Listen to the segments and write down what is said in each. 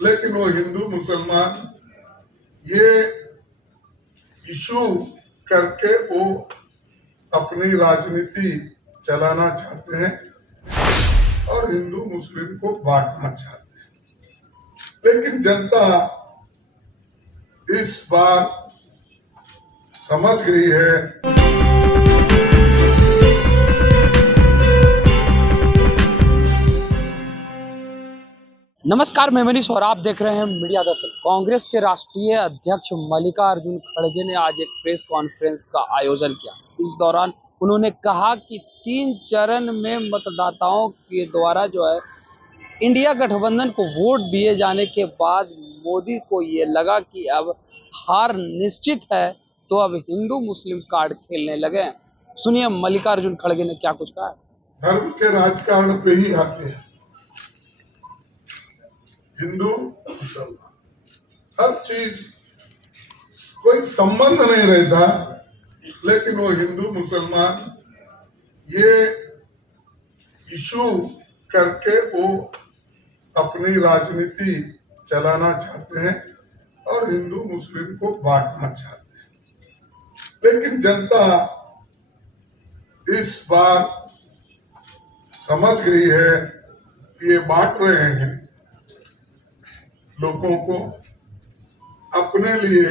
लेकिन वो हिंदू मुसलमान ये इशू करके वो अपनी राजनीति चलाना चाहते हैं और हिंदू मुस्लिम को बांटना चाहते हैं। लेकिन जनता इस बार समझ गई है। नमस्कार, मैं मनीष और आप देख रहे हैं मीडिया दर्शन। कांग्रेस के राष्ट्रीय अध्यक्ष मल्लिकार्जुन खड़गे ने आज एक प्रेस कॉन्फ्रेंस का आयोजन किया। इस दौरान उन्होंने कहा कि 3 चरण में मतदाताओं के द्वारा जो है इंडिया गठबंधन को वोट दिए जाने के बाद मोदी को ये लगा कि अब हार निश्चित है, तो अब हिंदू मुस्लिम कार्ड खेलने लगे हैं। सुनिए मल्लिकार्जुन खड़गे ने क्या कुछ कहा। धर्म के राजकारण पे ही आते हैं हिंदू मुसलमान, हर चीज कोई संबंध नहीं रहता। लेकिन वो हिंदू मुसलमान ये इशू करके वो अपनी राजनीति चलाना चाहते हैं और हिंदू मुस्लिम को बांटना चाहते हैं। लेकिन जनता इस बार समझ गई है कि ये बांट रहे हैं लोगों को अपने लिए,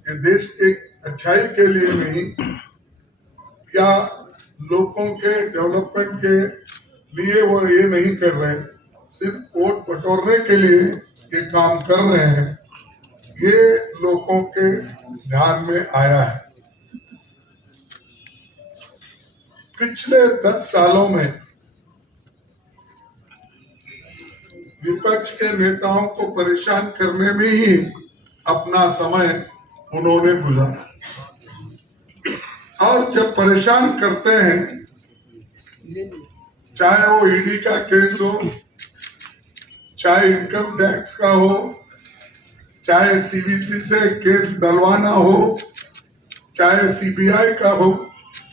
ये देश के अच्छाई के लिए नहीं या लोगों के डेवलपमेंट के लिए वो ये नहीं कर रहे, सिर्फ वोट बटोरने के लिए ये काम कर रहे हैं। ये लोगों के ध्यान में आया है। पिछले 10 सालों में विपक्ष के नेताओं को परेशान करने में ही अपना समय उन्होंने गुजारा, और जब परेशान करते हैं, चाहे वो ईडी का केस हो, चाहे इनकम टैक्स का हो, चाहे सीवीसी से केस डलवाना हो, चाहे सीबीआई का हो,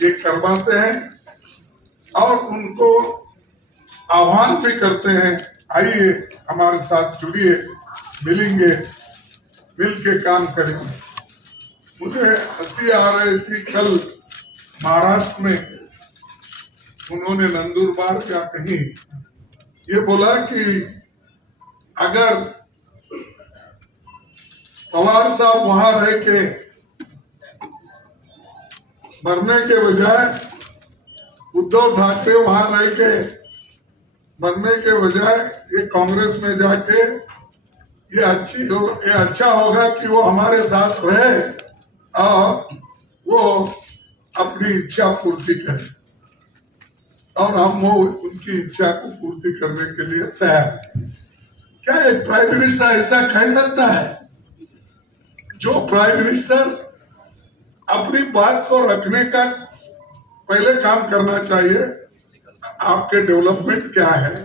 ये करवाते हैं और उनको आह्वान भी करते हैं, आइए हमारे साथ जुड़िए, मिलेंगे, मिल के काम करेंगे। मुझे हंसी आ रही थी, कल महाराष्ट्र में उन्होंने नंदुरबार या कहीं ये बोला कि अगर पवार साहब वहां रह के मरने के बजाय, उद्धव ठाकरे वहां रह के मरने के बजाय ये कांग्रेस में जाके ये अच्छा होगा कि वो हमारे साथ रहे और वो अपनी इच्छा पूर्ति करे, और हम वो उनकी इच्छा को पूर्ति करने के लिए तैयार हैं। क्या एक प्राइम मिनिस्टर ऐसा कह सकता है? जो प्राइम मिनिस्टर अपनी बात को रखने का पहले काम करना चाहिए, आपके डेवलपमेंट क्या है,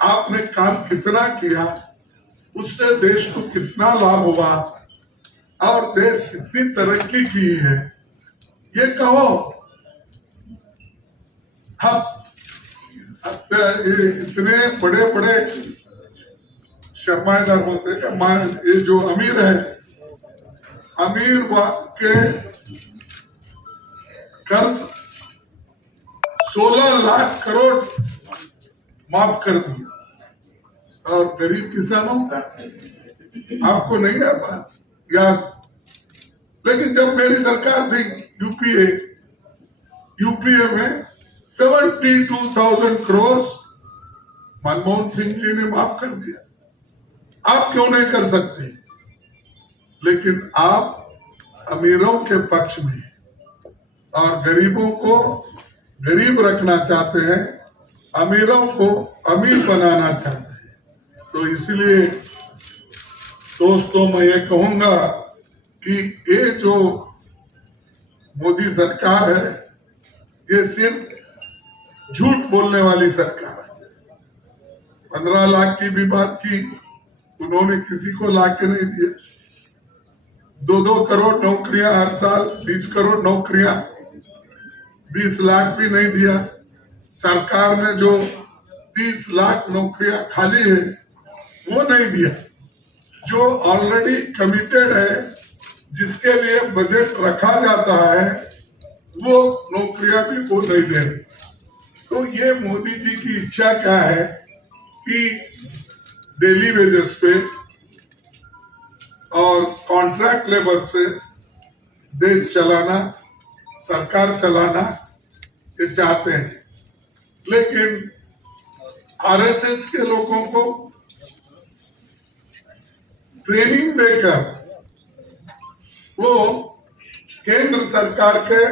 आपने काम कितना किया, उससे देश को कितना लाभ हुआ और देश कितनी तरक्की की है, ये कहो। अब इतने बड़े बड़े सरमाएदार होते हैं, ये जो अमीर है, अमीर के कर्ज 16 लाख करोड़ माफ कर दिया, और गरीब किसानों का आपको नहीं आता याद। लेकिन जब मेरी सरकार थी यूपीए में 72,000 करोड़ मनमोहन सिंह जी ने माफ कर दिया। आप क्यों नहीं कर सकते? लेकिन आप अमीरों के पक्ष में और गरीबों को गरीब रखना चाहते हैं, अमीरों को अमीर बनाना चाहते हैं। तो इसलिए दोस्तों, मैं ये कहूंगा कि ये जो मोदी सरकार है, ये सिर्फ झूठ बोलने वाली सरकार है। 15 लाख की भी बात की, उन्होंने किसी को लाके नहीं दिया। 2-2 करोड़ नौकरियां हर साल, 20 करोड़ नौकरियां, 20 लाख भी नहीं दिया। सरकार ने जो 30 लाख नौकरियां खाली है, वो नहीं दिया। जो ऑलरेडी कमिटेड है, जिसके लिए बजट रखा जाता है, वो नौकरियां भी वो नहीं दे रहे। तो ये मोदी जी की इच्छा क्या है कि डेली वेजेस पे और कॉन्ट्रैक्ट लेबर से देश चलाना, सरकार चलाना ये चाहते हैं। लेकिन आरएसएस के लोगों को ट्रेनिंग देकर वो केंद्र सरकार के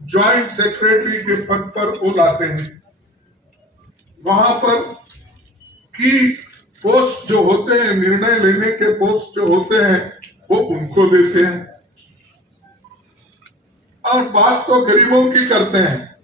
ज्वाइंट सेक्रेटरी के पद पर वो लाते हैं। वहां पर की पोस्ट जो होते हैं, निर्णय लेने के पोस्ट जो होते हैं, वो उनको देते हैं और बात तो गरीबों की करते हैं,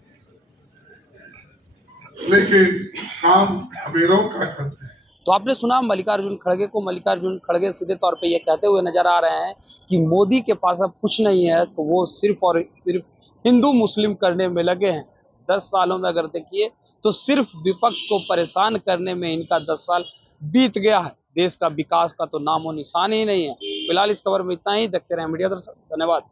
लेकिन काम अमीरों का करते हैं। तो आपने सुना मल्लिकार्जुन खड़गे को। मल्लिकार्जुन खड़गे सीधे तौर पे ये कहते हुए नजर आ रहे हैं कि मोदी के पास अब कुछ नहीं है, तो वो सिर्फ और सिर्फ हिंदू मुस्लिम करने में लगे हैं। 10 सालों में अगर देखिए तो सिर्फ विपक्ष को परेशान करने में इनका 10 साल बीत गया है। देश का विकास का तो नामो निशान ही नहीं है। फिलहाल इस खबर में इतना ही। देखते रहे मीडिया दर्शक। धन्यवाद।